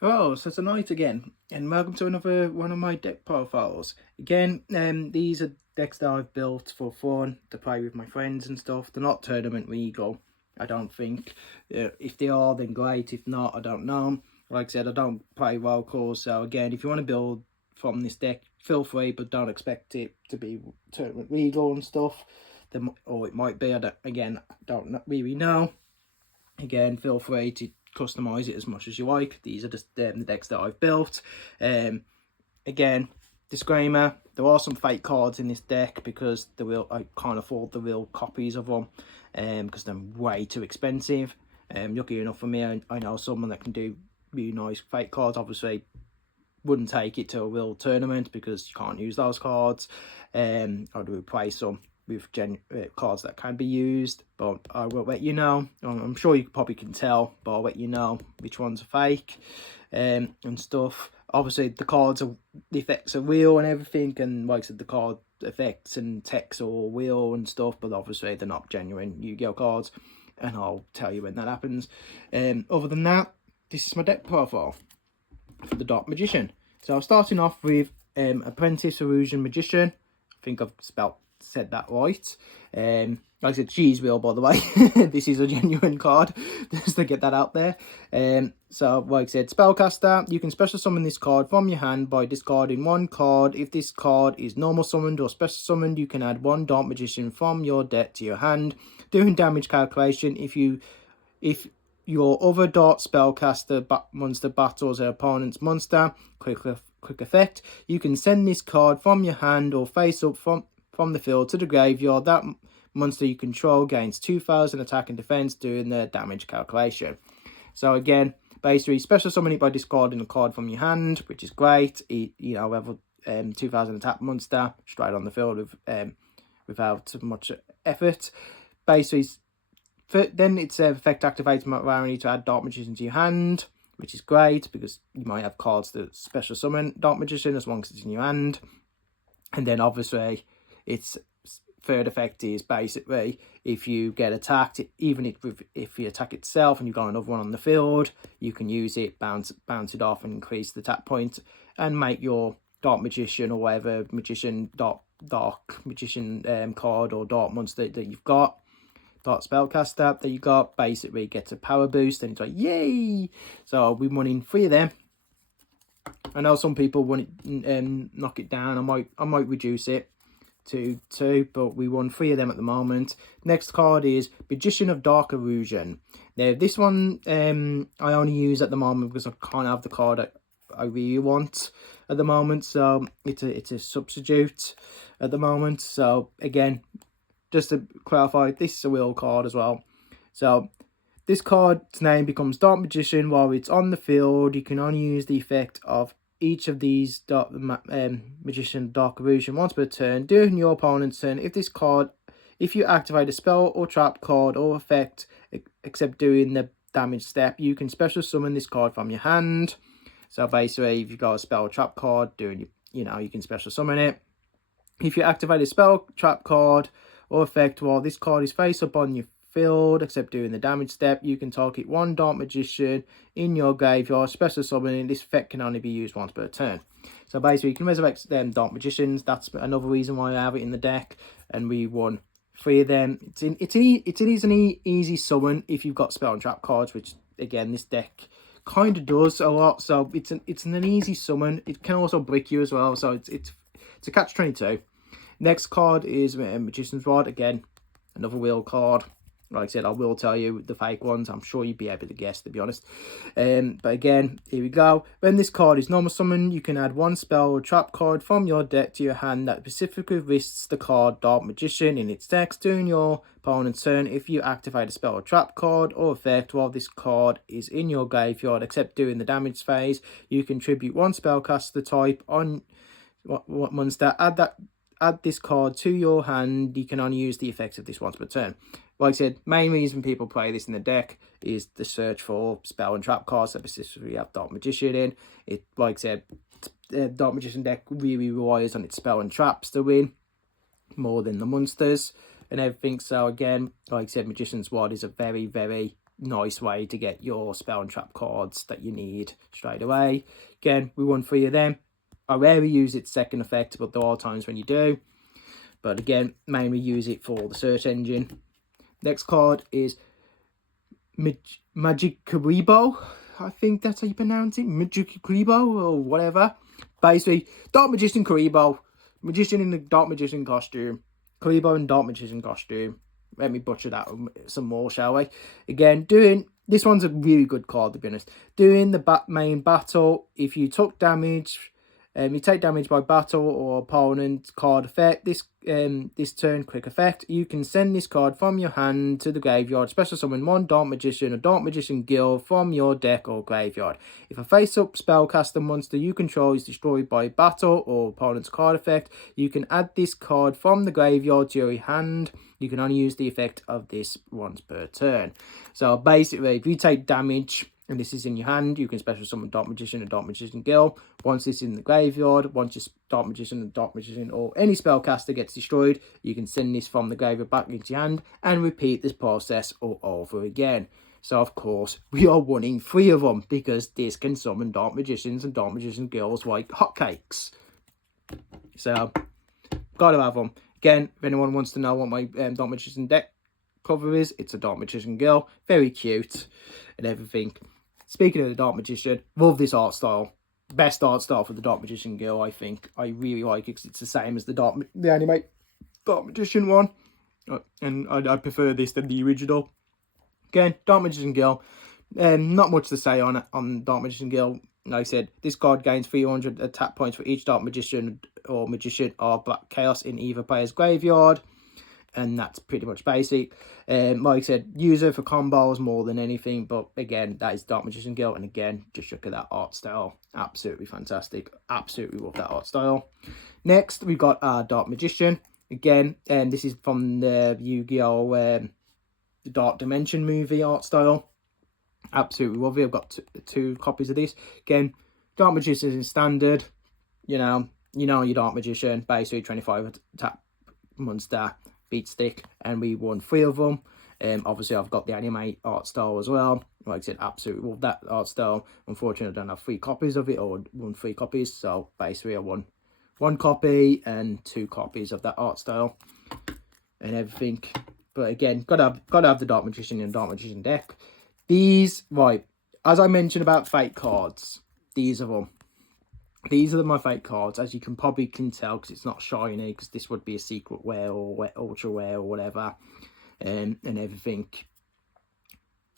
Oh, so tonight again, and welcome to another one of my deck profiles. Again, these are decks that I've built for fun to play with my friends and stuff. They're not tournament legal, I don't think. If they are, then great. If not, I don't know. Like I said, I don't play roll calls. So again, if you want to build from this deck, feel free, but don't expect it to be tournament legal and stuff. Or it might be. Don't really know. Again, feel free to customize it as much as you like. These are just the decks that I've built. Again, disclaimer, there are some fake cards in this deck because I can't afford the real copies of them because they're way too expensive. Lucky enough for me, I know someone that can do really nice fake cards. Obviously wouldn't take it to a real tournament because you can't use those cards. Or do we play some with cards that can be used, but I will let you know. I'm sure you probably can tell, but I'll let you know which ones are fake and stuff. Obviously the effects are real and everything, and like I said, the card effects and text are all real and stuff, but obviously they're not genuine Yu-Gi-Oh cards, and I'll tell you when that happens. Other than that, this is my deck profile for the Dark Magician. So I'm starting off with Apprentice Illusion Magician. I think I've said that right. Like I said, she's real, by the way. This is a genuine card, just to get that out there. So, like I said, Spellcaster. You can special summon this card from your hand by discarding one card. If this card is normal summoned or special summoned, you can add one Dark Magician from your deck to your hand. Doing damage calculation, if your other Dark Spellcaster monster battles an opponent's monster, quick effect, you can send this card from your hand or face up from the field to the graveyard. That monster you control gains 2,000 attack and defense doing the damage calculation. So again, basically special summon it by discarding a card from your hand, which is great. We have a 2,000 attack monster straight on the field without much effort. Basically, then it's effect activates allowing you to add Dark Magician to your hand, which is great because you might have cards that special summon Dark Magician as long as it's in your hand. And then obviously its third effect is basically if you get attacked, even if you attack itself and you've got another one on the field, you can use it, bounce it off and increase the attack point and make your Dark Magician or whatever magician dark magician card or dark monster that you've got, Dark Spellcaster that you got, basically gets a power boost, and it's like yay. So I'll be running 3 of them. I know some people want it knock it down. I might reduce it to 2, but we won 3 of them at the moment. Next card is Magician of Dark Illusion. Now this one I only use at the moment because I can't have the card that I really want at the moment, so it's a substitute at the moment. So again, just to clarify, this is a real card as well. So this card's name becomes Dark Magician while it's on the field. You can only use the effect of each of these Magician Dark Illusion once per turn during your opponent's turn. If you activate a spell or trap card or effect except doing the damage step, you can special summon this card from your hand. So basically, if you've got a spell or trap card, you can special summon it. If you activate a spell, trap card, or effect while this card is face up on your field, except doing the damage step, you can target one Dark Magician in your graveyard, special summoning. This effect can only be used once per turn. So basically, you can resurrect them Dark Magicians. That's another reason why I have it in the deck, and we won 3 of them. It is an easy summon if you've got spell and trap cards, which again this deck kind of does a lot. So it's an easy summon. It can also brick you as well. So it's a catch-22. Next card is Magician's Rod. Again, another wheel card. Like I said, I will tell you the fake ones. I'm sure you'd be able to guess, to be honest. But again, here we go. When this card is normal summon, you can add one spell or trap card from your deck to your hand that specifically lists the card Dark Magician in its text during your opponent's turn. If you activate a spell or trap card or effect while this card is in your graveyard, except during the damage phase, you contribute one spellcaster type on what monster. Add this card to your hand. You can only use the effects of this once per turn. Like I said, main reason people play this in the deck is the search for spell and trap cards that specifically have Dark Magician in. Like I said, the Dark Magician deck really relies on its spell and traps to win more than the monsters and everything. So again, like I said, Magician's Rod is a very, very nice way to get your spell and trap cards that you need straight away. Again, we won 3 of them. I rarely use its second effect, but there are times when you do. But again, mainly use it for the search engine. Next card is Magikaribo. I think that's how you pronounce it. Magikaribo or whatever. Basically, Dark Magician Karibo. Magician in the Dark Magician costume. Karibo in Dark Magician costume. Let me butcher that some more, shall we? Again, this one's a really good card, to be honest. During the main battle, if you took damage, you take damage by battle or opponent card effect. This turn quick effect. You can send this card from your hand to the graveyard. Special summon 1 Dark Magician or Dark Magician Guild from your deck or graveyard. If a face-up spellcaster monster you control is destroyed by battle or opponent's card effect, you can add this card from the graveyard to your hand. You can only use the effect of this once per turn. So basically, if you take damage and this is in your hand, you can special summon Dark Magician and Dark Magician Guild. Once it's in the graveyard, once your Dark Magician and Dark Magician or any spellcaster gets destroyed, you can send this from the graveyard back into your hand and repeat this process all over again. So of course, we are winning 3 of them because this can summon Dark Magicians and Dark Magician Guilds like hotcakes. So, gotta have them. Again, if anyone wants to know what my Dark Magician deck cover is, it's a Dark Magician Guild. Very cute and everything. Speaking of the Dark Magician, love this art style. Best art style for the Dark Magician Guild, I think. I really like it because it's the same as the anime Dark Magician one. And I prefer this than the original. Again, Dark Magician Guild. Not much to say on Dark Magician Guild. Like I said, this card gains 300 attack points for each Dark Magician or Magician of Black Chaos in either player's graveyard. And that's pretty much basic. Like I said, use it for combos more than anything. But again, that is Dark Magician Guild. And again, just look at that art style. Absolutely fantastic. Absolutely love that art style. Next, we've got our Dark Magician. Again, and this is from the Yu-Gi-Oh! The Dark Dimension movie art style. Absolutely love it. I've got 2 copies of this. Again, Dark Magician is standard. You know your Dark Magician. Basically, 25 attack monster. Beat stick, and we won 3 of them. Obviously, I've got the anime art style as well. Like I said, absolutely love that art style. Unfortunately, I don't have 3 copies of it, or won 3 copies. So basically, I won 1 copy and 2 copies of that art style and everything. But again, gotta have the Dark Magician and Dark Magician deck. These, right, as I mentioned about fake cards, these are them. These are my fake cards, as you can probably tell, because it's not shiny, because this would be a secret rare or ultra rare or whatever, and everything.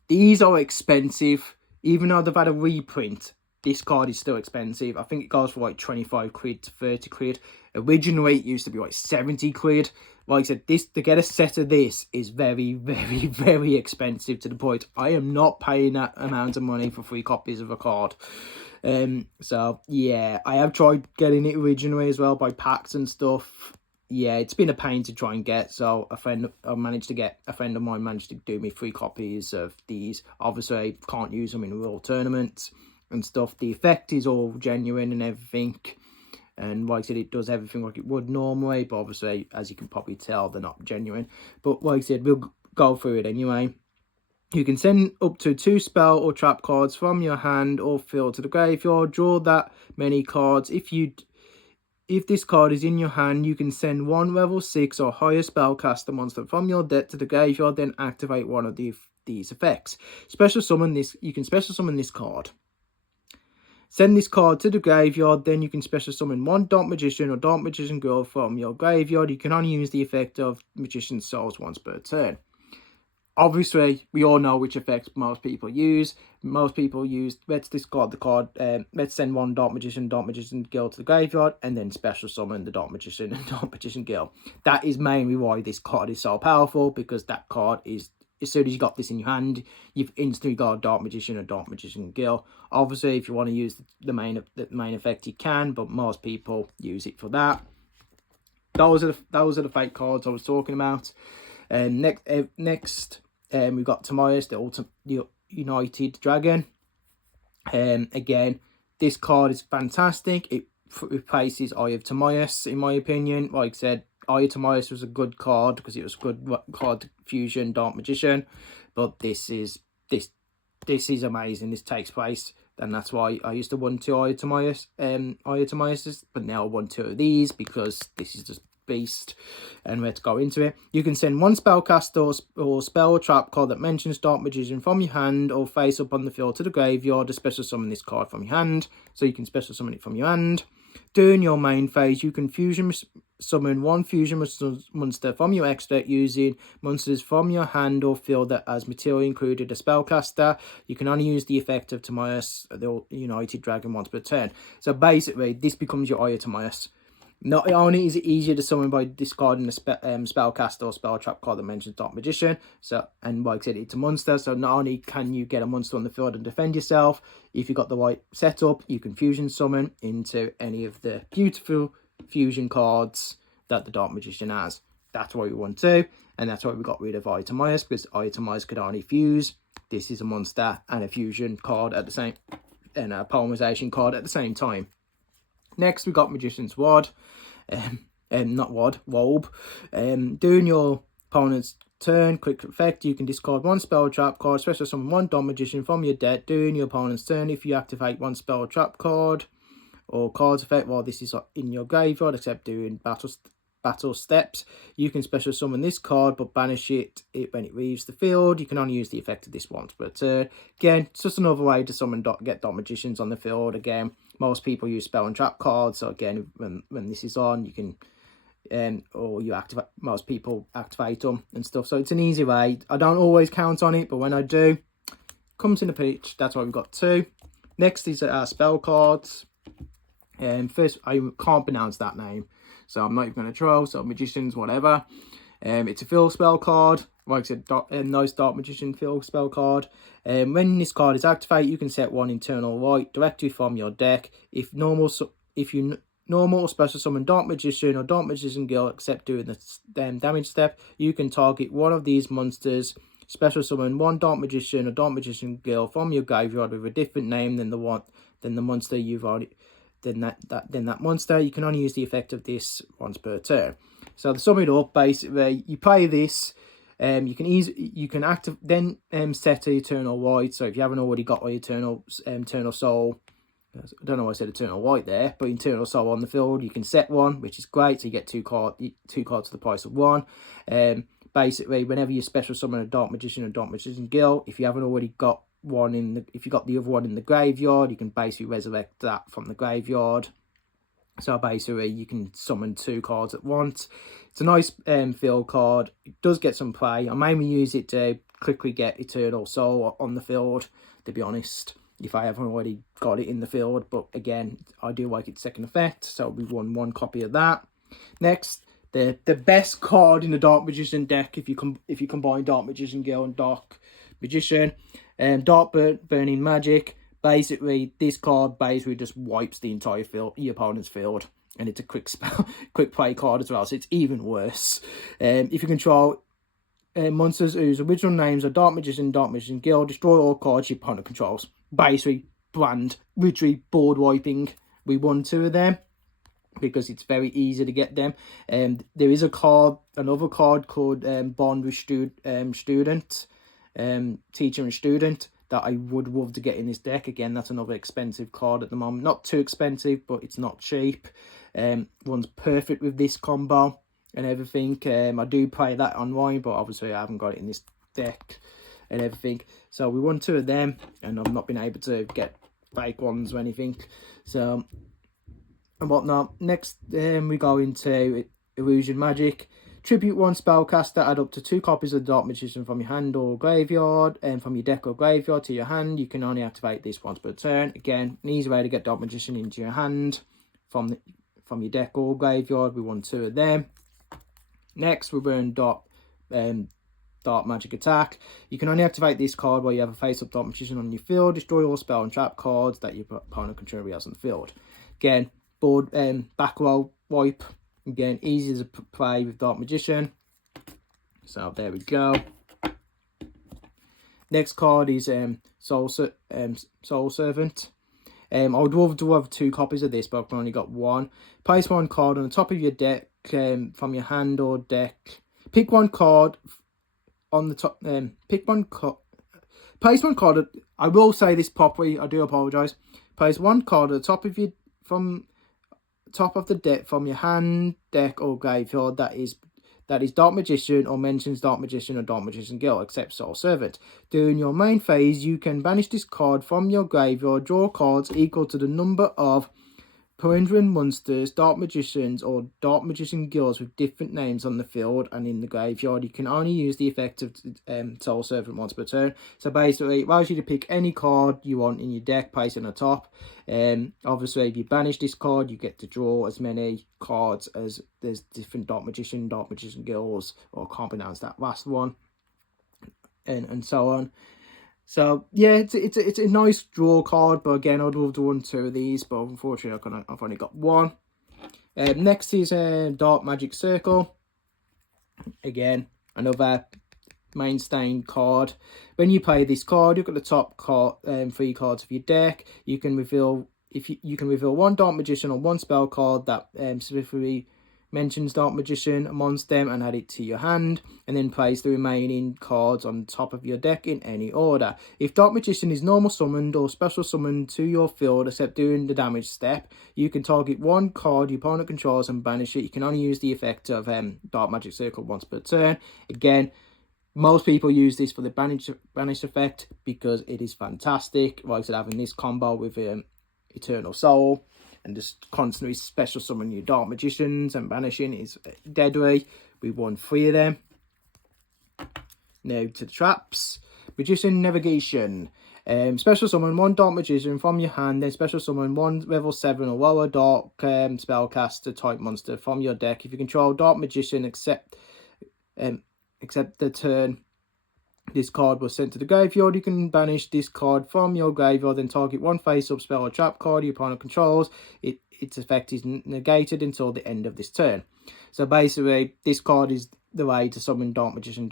These are expensive, even though they've had a reprint. This card is still expensive. I think it goes for like 25 quid to 30 quid. Originally, it used to be like 70 quid. Like I said, to get a set of this is very, very, very expensive, to the point I am not paying that amount of money for 3 copies of a card. So yeah, I have tried getting it originally as well by packs and stuff. Yeah, it's been a pain to try and get. So a friend of mine managed to do me 3 copies of these. Obviously, I can't use them in real tournaments and stuff. The effect is all genuine and everything. And like I said, it does everything like it would normally. But obviously, as you can probably tell, they're not genuine. But like I said, we'll go through it anyway. You can send up to 2 spell or trap cards from your hand or field to the graveyard. Draw that many cards. If this card is in your hand, you can send 1 level 6 or higher spellcaster monster from your deck to the graveyard, then activate one of these effects. Special summon this. You can special summon this card. Send this card to the graveyard, then you can special summon 1 Dark Magician or Dark Magician Girl from your graveyard. You can only use the effect of Magician's Souls once per turn. Obviously, we all know which effects most people use. Most people use, let's discard the card, let's send 1 Dark Magician Guild to the graveyard, and then special summon the Dark Magician and Dark Magician Guild. That is mainly why this card is so powerful, because that card is, as soon as you got this in your hand, you've instantly got a Dark Magician and Dark Magician Guild. Obviously, if you want to use the main effect, you can, but most people use it for that. Those are the fake cards I was talking about. Next, we've got Timaeus, the United Dragon. Again, this card is fantastic. It replaces Eye of Timaeus, in my opinion. Like I said, Eye of Timaeus was a good card because it was a good card to fusion Dark Magician. But this this is amazing. This takes place, and that's why I used to want 2 Iotomyuses, but now I want 2 of these because this is just beast. And let's go into it. You can send 1 spellcaster or spell or trap card that mentions Dark Magician from your hand or face up on the field to the graveyard to special summon this card from your hand. So you can special summon it from your hand. During your main phase, you can fusion summon 1 fusion monster from your extra deck using monsters from your hand or field that has material included a spellcaster. You can only use the effect of Timaeus, the United Dragon, once per turn. So basically, this becomes your Iotomyus. Not only is it easier to summon by discarding a spellcaster or spell trap card that mentions Dark Magician, and like I said, it's a monster, so not only can you get a monster on the field and defend yourself, if you've got the right setup, you can fusion summon into any of the beautiful fusion cards that the Dark Magician has. That's what we want to, and that's why we got rid of Iotomyus, because Iotomyus could only fuse. This is a monster and a fusion card at the same, and a polymerization card at the same time. Next, we got Magician's Wand. Wob. During your opponent's turn, quick effect, you can discard 1 spell trap card, special summon 1 Dark Magician from your deck. During your opponent's turn, if you activate 1 spell trap card or card's effect while this is in your graveyard, except during battle steps, you can special summon this card but banish it when it leaves the field. You can only use the effect of this once per turn. Again, it's just another way to summon get Dark Magicians on the field. Again, most people use spell and trap cards, so again, when this is on, you can or you activate, most people activate them and stuff, so it's an easy way. I don't always count on it, but when I do, comes in a pitch. That's why we've got 2. Next is our spell cards. First, I can't pronounce that name, so I'm not even going to try. So Magicians, whatever. It's a fill spell card. Like I said, nice Dark Magician fill spell card. When this card is activated, you can set 1 internal right directly from your deck. If you normal or special summon Dark Magician or Dark Magician Guild, except during the damage step, you can target one of these monsters. Special summon 1 Dark Magician or Dark Magician Guild from your graveyard with a different name than the monster you've already. Then that monster, you can only use the effect of this once per turn. So to sum it up, basically, you play this. You can active then set Eternal White. So if you haven't already got Eternal Soul, I don't know why I said Eternal White there, but Eternal Soul on the field, you can set 1, which is great. So you get 2 cards for the price of 1. Basically, whenever you special summon a Dark Magician or Dark Magician Guild, if you haven't already got if you got the other one in the graveyard, you can basically resurrect that from the graveyard. So basically, you can summon 2 cards at once. It's a nice field card. It does get some play. I mainly use it to quickly get Eternal Soul on the field, to be honest, if I haven't already got it in the field. But again, I do like its second effect, so we won 1 copy of that. Next, the best card in the Dark Magician deck, if you combine Dark Magician Guild and Dark Magician, Dark Burning Magic. Basically, this card basically just wipes the entire field, your opponent's field, and it's a quick play card as well, so it's even worse. If you control monsters whose original names are Dark Magician Guild, destroy all cards your opponent controls. Basically, literally board wiping. We won 2 of them because it's very easy to get them. There is another card called Bond with Student, Teacher and Student, that I would love to get in this deck. Again, that's another expensive card at the moment. Not too expensive, but it's not cheap. Runs perfect with this combo and everything. I do play that online, but obviously I haven't got it in this deck and everything. So we won 2 of them, and I've not been able to get fake ones or anything. So, and whatnot. Next, we go into Illusion Magic. Tribute 1 spellcaster, add up to 2 copies of the Dark Magician from your hand or graveyard, and from your deck or graveyard to your hand. You can only activate this once per turn. Again, an easy way to get Dark Magician into your hand from your deck or graveyard. We won 2 of them. Next, we burn Dark Magic Attack. You can only activate this card while you have a face-up Dark Magician on your field. Destroy all spell and trap cards that your opponent currently has on the field. Again, board back row wipe. Again, easy to play with Dark Magician. So there we go. Next card is Soul Servant. I would love to have 2 copies of this, but I've only got 1. Place 1 card on the top of your deck from your hand or deck. Pick 1 card on the top. Place one card. I will say this properly. I do apologise. Place one card at the top of your top of the deck from your hand, deck, or graveyard that is Dark Magician or mentions Dark Magician or Dark Magician Guild, except Soul Servant. During your main phase, you can banish this card from your graveyard. Draw cards equal to the number of Perendrin monsters, Dark Magicians, or Dark Magician Guilds with different names on the field and in the graveyard. You can only use the effect of Soul Servant once per turn. So basically, it allows you to pick any card you want in your deck, place it on the top. Obviously, if you banish this card, you get to draw as many cards as there's different Dark Magician Guilds, or I can't pronounce that last one, and so on. So yeah, it's a nice draw card, but again, I'd love to win 2 of these, but unfortunately I've only got 1. Next is Dark Magic Circle. Again, another mainstay card. When you play this card, you've got the top card, 3 cards of your deck. You can reveal you can reveal 1 Dark Magician or 1 spell card that specifically mentions Dark Magician amongst them and add it to your hand, and then place the remaining cards on top of your deck in any order. If Dark Magician is normal summoned or special summoned to your field except during the damage step, you can target 1 card your opponent controls and banish it. You can only use the effect of Dark Magic Circle once per turn. Again, most people use this for the banish effect because it is fantastic. Like I said, having this combo with Eternal Soul and just constantly special summon your Dark Magicians and banishing is deadly. We won 3 of them. Now to the traps. Magician Navigation. Special summon 1 Dark Magician from your hand, then special summon 1 level 7 or lower Dark Spellcaster type monster from your deck. If you control Dark Magician except the turn this card was sent to the graveyard, you can banish this card from your graveyard, then target 1 face-up spell or trap card your opponent controls. Its effect is negated until the end of this turn. So basically, this card is the way to summon Dark Magician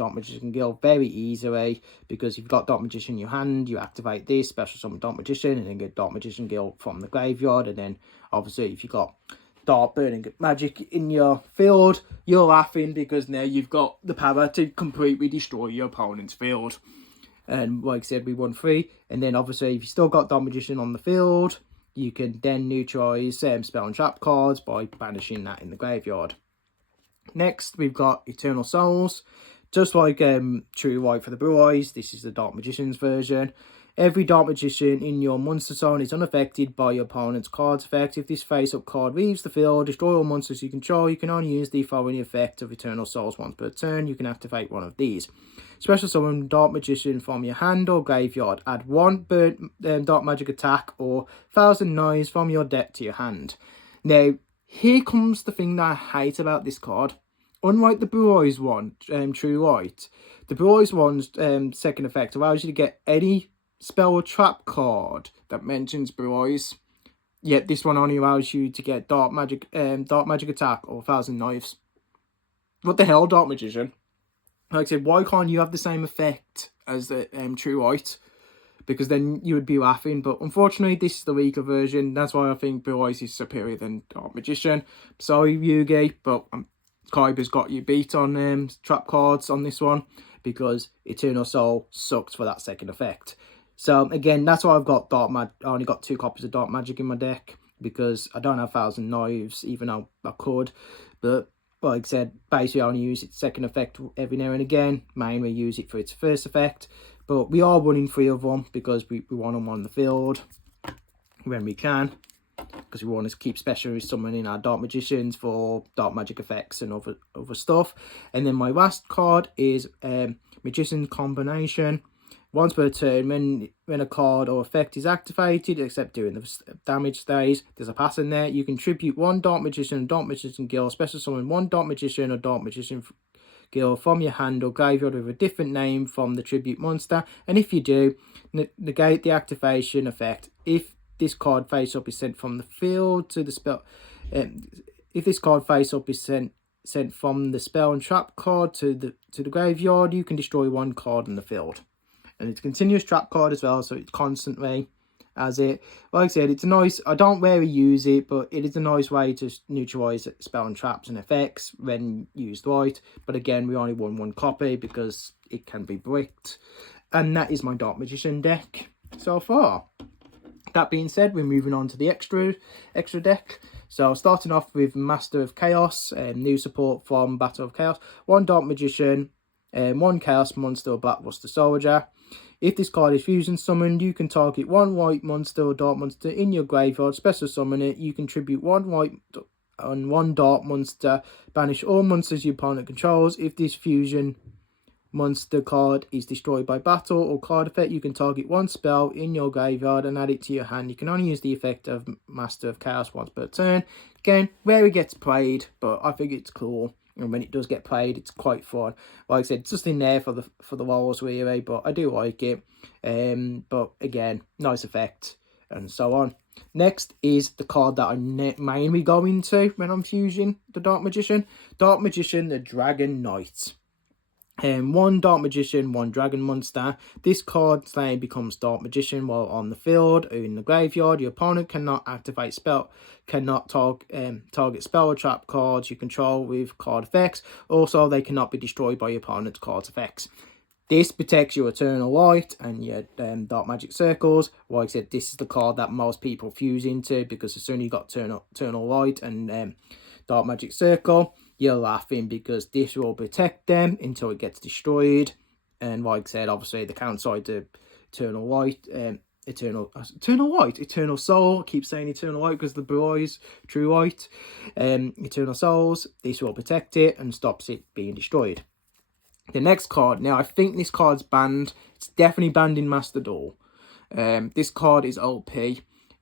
Guild very easily, because if you've got Dark Magician in your hand, you activate this, special summon Dark Magician, and then get Dark Magician Guild from the graveyard. And then, obviously, if you've got Dark Burning Magic in your field, you're laughing because now you've got the power to completely destroy your opponent's field. And like I said, we won 3. And then obviously, if you still got Dark Magician on the field, you can then neutralise spell and trap cards by banishing that in the graveyard. Next, we've got Eternal Souls. Just like True White for the Blue Eyes, this is the Dark Magician's version. Every Dark Magician in your monster zone is unaffected by your opponent's card's effect. If this face-up card leaves the field, destroy all monsters you control. You can only use the following effect of Eternal Souls once per turn. You can activate 1 of these. Special summon Dark Magician from your hand or graveyard. Add 1 Dark Magic attack or 1,000 knives from your deck to your hand. Now, here comes the thing that I hate about this card. Unlike the Blue Eyes one, True White, the Blue Eyes one's second effect allows you to get any spell or trap card that mentions Blue Eyes. Yet this one only allows you to get Dark Magic attack or 1,000 knives. What the hell, Dark Magician? Like I said, why can't you have the same effect as the True White? Because then you would be laughing. But unfortunately, this is the weaker version. That's why I think Blue Eyes is superior than Dark Magician. Sorry, Yugi, but Kaiba's got you beat on trap cards on this one, because Eternal Soul sucks for that second effect. So again, that's why I've got I only got 2 copies of Dark Magic in my deck, because I don't have 1,000 knives, even though I could. But like I said, basically I only use its second effect every now and again. Mainly use it for its first effect. But we are winning 3 of them because we want them on the field when we can. Because we want to keep specially summoning our Dark Magicians for Dark Magic effects and other stuff. And then my last card is Magician Combination. Once per turn, when a card or effect is activated, except during the damage stage, there's a pattern there. You can tribute 1 Dark Magician and Dark Magician Guild, special summon 1 Dark Magician or Dark Magician Guild from your hand or graveyard with a different name from the tribute monster. And if you do, negate the activation effect. If this card face-up is sent from the field to the spell, if this card face-up is sent from the spell and trap card to the graveyard, you can destroy 1 card in the field. And it's a continuous trap card as well, so it's constantly as it. Like I said, it's a nice, I don't rarely use it, but it is a nice way to neutralise spell and traps and effects when used right. But again, we only won 1 copy because it can be bricked. And that is my Dark Magician deck so far. That being said, we're moving on to the extra deck. So starting off with Master of Chaos, new support from Battle of Chaos. 1 Dark Magician, 1 Chaos Monster or Blackluster Soldier. If this card is fusion summoned, you can target 1 white monster or dark monster in your graveyard, special summon it. You contribute 1 white and 1 dark monster. Banish all monsters your opponent controls. If this fusion monster card is destroyed by battle or card effect, you can target 1 spell in your graveyard and add it to your hand. You can only use the effect of Master of Chaos once per turn. Again, where it gets played, but I think it's cool. And when it does get played, it's quite fun. Like I said, it's just in there for the walls really, but I do like it. But again, nice effect and so on. Next is the card that I mainly go into when I'm fusing the Dark Magician. Dark Magician, the Dragon Knight. 1 Dark Magician, 1 Dragon Monster. This card's name becomes Dark Magician while on the field or in the graveyard. Your opponent cannot activate spell, cannot target spell or trap cards you control with card effects. Also, they cannot be destroyed by your opponent's card's effects. This protects your Eternal Light and your Dark Magic Circles. Like I said, this is the card that most people fuse into, because as soon as you got Eternal Light and Dark Magic Circle, you're laughing, because this will protect them until it gets destroyed. And like I said, obviously the counter to Eternal Light, Eternal Soul. I keep saying Eternal Light because the boys True Light, Eternal Souls. This will protect it and stops it being destroyed. The next card, now I think this card's banned. It's definitely banned in Master Duel. This card is OP.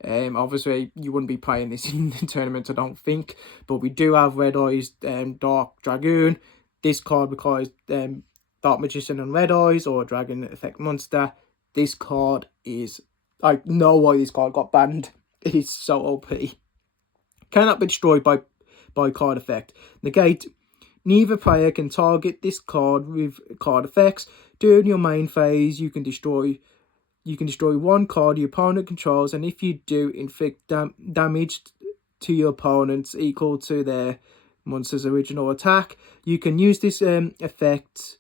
Obviously, you wouldn't be playing this in the tournament, I don't think. But we do have Red Eyes Dark Dragoon. This card requires Dark Magician and Red Eyes or Dragon Effect Monster. This card is... I know why this card got banned. It is so OP. Cannot be destroyed by card effect. Negate. Neither player can target this card with card effects. During your main phase, you can destroy 1 card your opponent controls, and if you do, inflict damage to your opponents equal to their monster's original attack. You can use this effect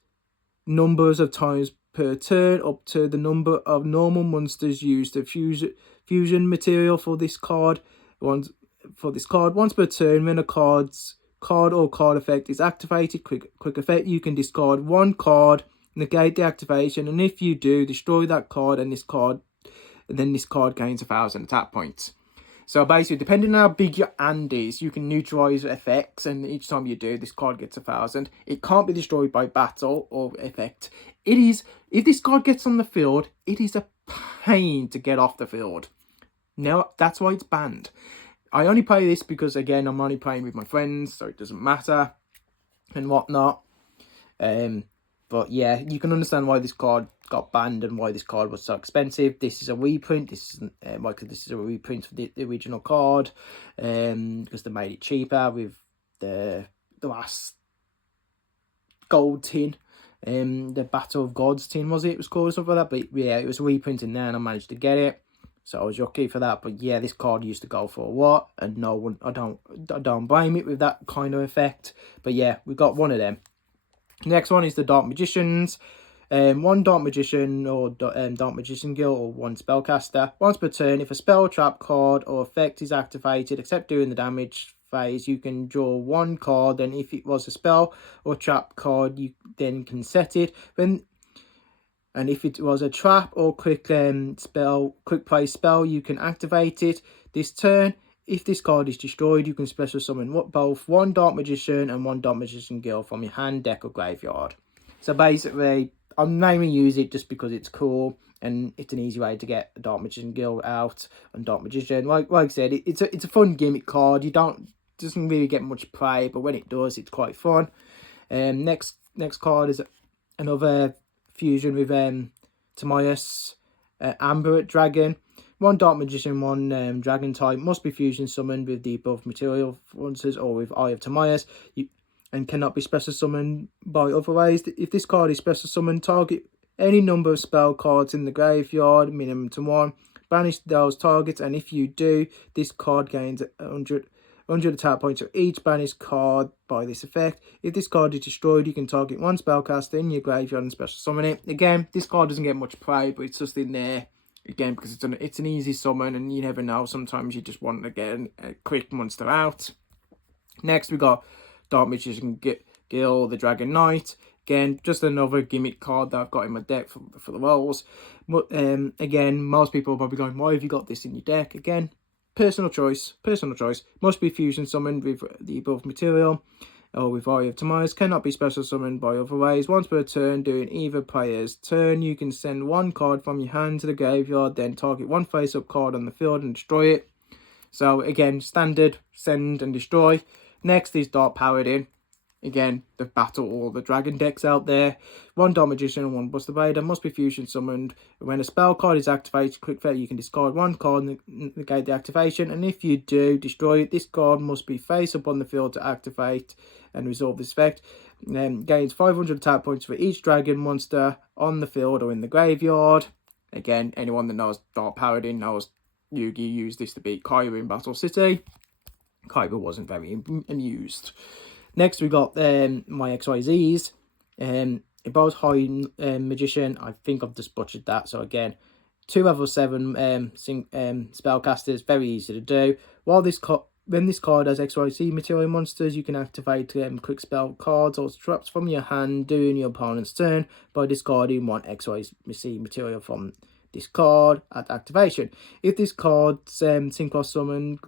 numbers of times per turn, up to the number of normal monsters used to fusion material for this card. Once per turn, when a card or card effect is activated, quick effect, you can discard 1 card, negate the activation, and if you do, destroy that card, and then this card gains 1,000 attack points. So basically, depending on how big your hand is, you can neutralize effects, and each time you do, this card gets 1,000. It can't be destroyed by battle or effect. It is, if this card gets on the field, it is a pain to get off the field. Now, that's why it's banned. I only play this because, again, I'm only playing with my friends, so it doesn't matter and whatnot. But yeah, you can understand why this card got banned and why this card was so expensive. This is a reprint. This isn't this is a reprint of the original card, because they made it cheaper with the last gold tin, the Battle of Gods tin, was it was called, or something like that. But yeah, it was reprinted now, and I managed to get it. So I was lucky for that. But yeah, this card used to go for a lot, and no one, I don't blame it with that kind of effect. But yeah, we got one of them. Next one is the Dark Magicians. 1 Dark Magician or Dark Magician Guild or 1 Spellcaster. Once per turn, if a spell, trap card or effect is activated, except during the damage phase, you can draw 1 card. Then if it was a spell or trap card, you then can set it. And if it was a trap or quick play spell, you can activate it this turn. If this card is destroyed, you can special summon both 1 Dark Magician and 1 Dark Magician Guild from your hand, deck, or graveyard. So basically, I'm mainly use it just because it's cool and it's an easy way to get a Dark Magician Guild out and Dark Magician. Like I said, it's a fun gimmick card. Doesn't really get much play, but when it does, it's quite fun. Next card is another fusion with Timaeus, Amber Dragon. 1 Dark Magician, 1 Dragon type must be fusion summoned with the above material monsters or with Eye of Timaeus, and cannot be special summoned by other ways. If this card is special summoned, target any number of spell cards in the graveyard, minimum to 1. Banish those targets, and if you do, this card gains 100 attack points for each banished card by this effect. If this card is destroyed, you can target one spellcaster in your graveyard and special summon it. Again, this card doesn't get much play, but it's just in there. Again, because it's an easy summon, and you never know. Sometimes you just want to get a quick monster out. Next, we got Dark Magician Gil, the Dragon Knight. Again, just another gimmick card that I've got in my deck for the rolls. But again, most people are probably going, why have you got this in your deck? Again, personal choice. Personal choice. Must be fusion summoned with the above material or with Eye of Timaeus. Cannot be special summoned by other ways. Once per turn, during either player's turn, you can send one card from your hand to the graveyard, then target one face-up card on the field and destroy it. So again, standard, send and destroy. Next is Dark Paladin. Again, the battle all the dragon decks out there. One Dark Magician and one Buster Vader must be fusion summoned. When a spell card is activated, click that you can discard one card and negate the activation. And if you do destroy it, this card must be face up on the field to activate and resolve this effect. Gains 500 attack points for each dragon monster on the field or in the graveyard. Again, anyone that knows Dark Paladin knows Yugi used this to beat Kaiba in Battle City. Kaiba wasn't very amused. Next, we got my XYZs. About High Magician. I think I've just butchered that. So again, 2 level 7 spellcasters. Very easy to do. When this card has XYZ material monsters, you can activate quick spell cards or traps from your hand during your opponent's turn by discarding one XYZ material from this card at activation. If this card's synchro summon,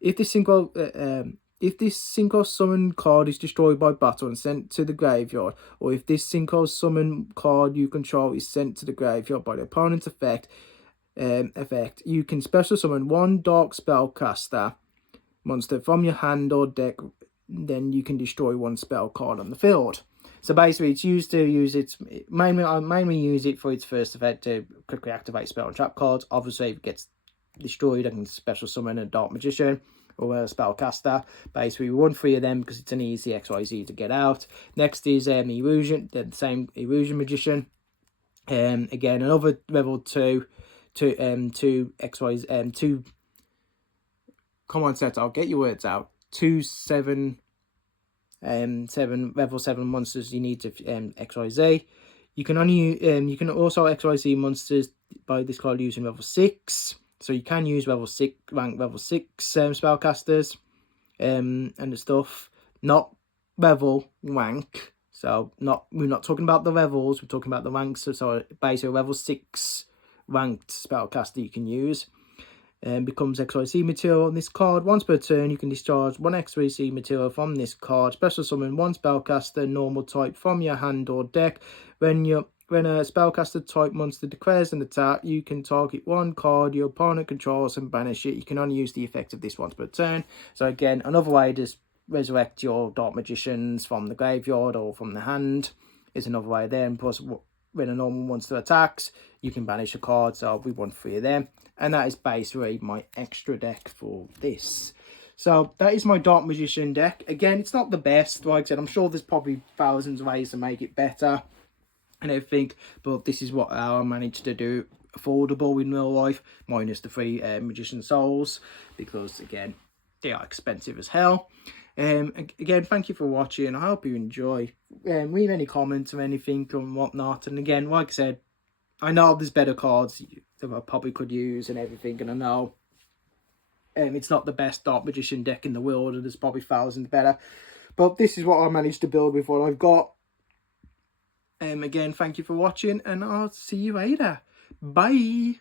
if this synchro summon card is destroyed by battle and sent to the graveyard, or if this synchro summon card you control is sent to the graveyard by the opponent's effect, you can special summon one dark spellcaster monster from your hand or deck. Then you can destroy one spell card on the field. So basically, it's used to use its I mainly use it for its first effect to quickly activate spell and trap cards. Obviously, if it gets destroyed, I can special summon a Dark Magician or a spellcaster. Basically, 1-3 of them because it's an easy XYZ to get out. Next is Erusian, the same Erusian Magician. Again, another level 2 XYZ 2. Come on, set. I'll get your words out. 7 level 7 monsters you need to XYZ. You can also XYZ monsters by this card using level 6. So you can use level 6 spellcasters and the stuff. Not level rank. So we're not talking about the levels, we're talking about the ranks. So basically level 6 ranked spellcaster you can use. Becomes XYZ material on this card. Once per turn, you can discharge one XYZ material from this card. Special summon one spellcaster normal type from your hand or deck. When a spellcaster type monster declares an attack, you can target one card your opponent controls and banish it. You can only use the effect of this once per turn. So again, another way to resurrect your Dark Magicians from the graveyard or from the hand is another way there. And plus, when a normal monster attacks, you can banish a card. So we want 3 of them. And that is basically my extra deck for this. So that is my Dark Magician deck. Again, it's not the best. Like I said, I'm sure there's probably thousands of ways to make it better and everything. But this is what I managed to do affordable in real life. Minus the 3 Magician Souls. Because, again, they are expensive as hell. Again, thank you for watching. I hope you enjoy. Leave any comments or anything and whatnot. And again, like I said, I know there's better cards that I probably could use and everything, and I know it's not the best Dark Magician deck in the world, and there's probably thousands better, but this is what I managed to build with what I've got. Again, thank you for watching, and I'll see you later. Bye.